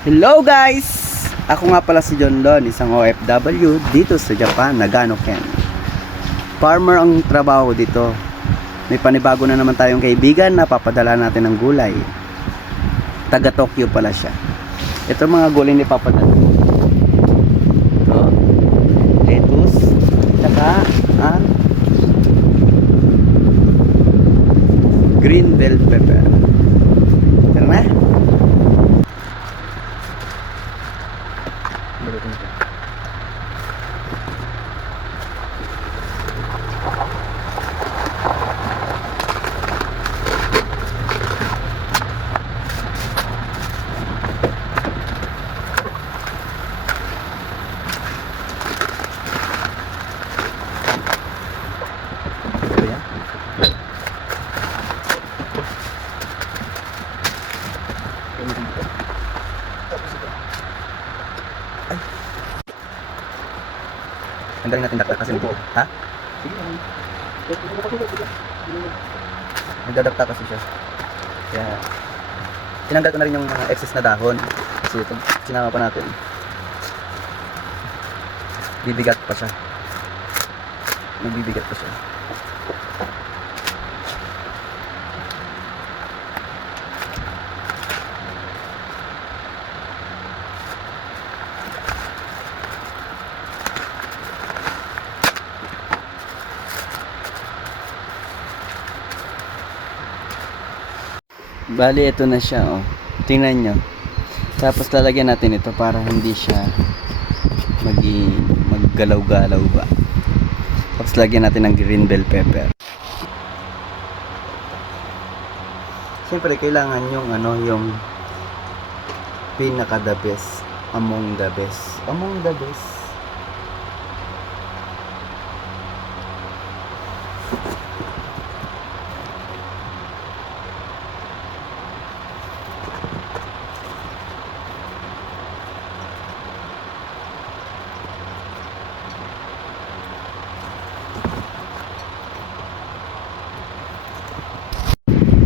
Hello guys! Ako nga pala si John Lon, isang OFW dito sa Japan, Nagano Ken. Farmer ang trabaho dito. May panibago na naman tayong kaibigan na papadala natin ng gulay. Taga Tokyo pala siya. Ito mga gulay ni papadala. Ito, lettuce, tsaka ang green bell pepper. Tara na! Ang galing natin daktak kasi ito. Ha? Nagdadakta kasi siya. Kaya tinanggal ko na rin yung mga excess na dahon. Kasi ito, sinama pa natin. Bibigat pa siya. Nagbibigat pa siya. Bali, ito na siya, oh. Tingnan nyo. Tapos lalagyan natin ito para hindi siya maggalaw-galaw ba. Tapos lagyan natin ng green bell pepper. Siyempre, kailangan yung yung pinaka the best among the best. Among the best.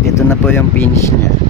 Ito na po yung finish niya.